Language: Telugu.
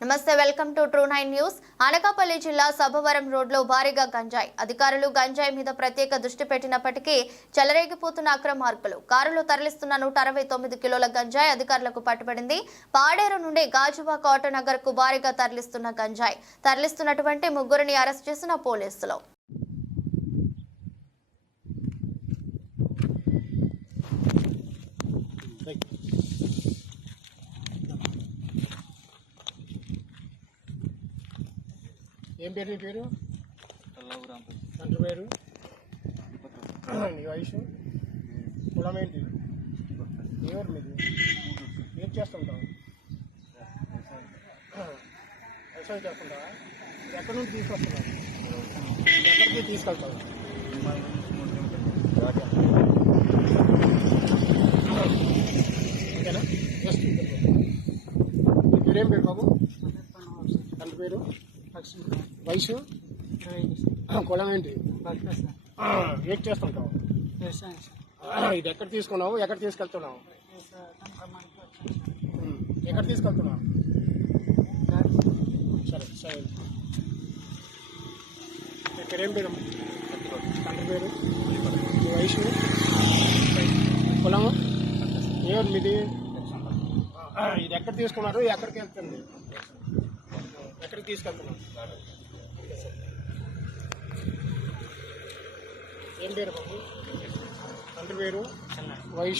నమస్తే welcome to true nine news. Anakapalli జిల్లా సభవరం రోడ్లో భారీగా గంజాయి. అధికారులు గంజాయి మీద ప్రత్యేక దృష్టి పెట్టినప్పటికీ చెలరేగిపోతున్న అక్రమార్కులు కారులో తరలిస్తున్న నూట అరవై తొమ్మిది కిలోల గంజాయి అధికారులకు పట్టుబడింది. పాడేరు నుండి గాజువాక ఆటోనగర్కు భారీగా తరలిస్తున్న గంజాయి. తరలిస్తున్నటువంటి ముగ్గురిని అరెస్ట్ చేసిన పోలీసులు. ఏం పేరు నీ పేరు? తండ్రి పేరు? నీ వయసు? కులం ఏంటి? ఎవరు మీది? ఏం చేస్తుంటావు? వ్యవసాయం చేస్తుంటావా? ఎక్కడి నుంచి తీసుకొస్తున్నావు? ఎక్కడికి తీసుకెళ్తావు? ఓకేనా? జస్ట్ పేరేం పేరు బాబు? తండ్రి పేరు? వయసు? కులం ఏంటి? ఏం చేస్తుంటావు? ఇది ఎక్కడ తీసుకున్నావు? ఎక్కడ తీసుకెళ్తున్నావు? ఎక్కడ తీసుకెళ్తున్నావు? సరే సరే. ఇక్కడ ఏం పేరు? తండ్రి పేరు? మీ వయసు? కులము? ఎవరు ఇది ఎక్కడ తీసుకున్నారు? ఎక్కడికి వెళ్తుంది? ఎక్కడికి తీసుకెళ్తున్నావు ఏం పేరు బాబు? తండ్రి పేరు వయసు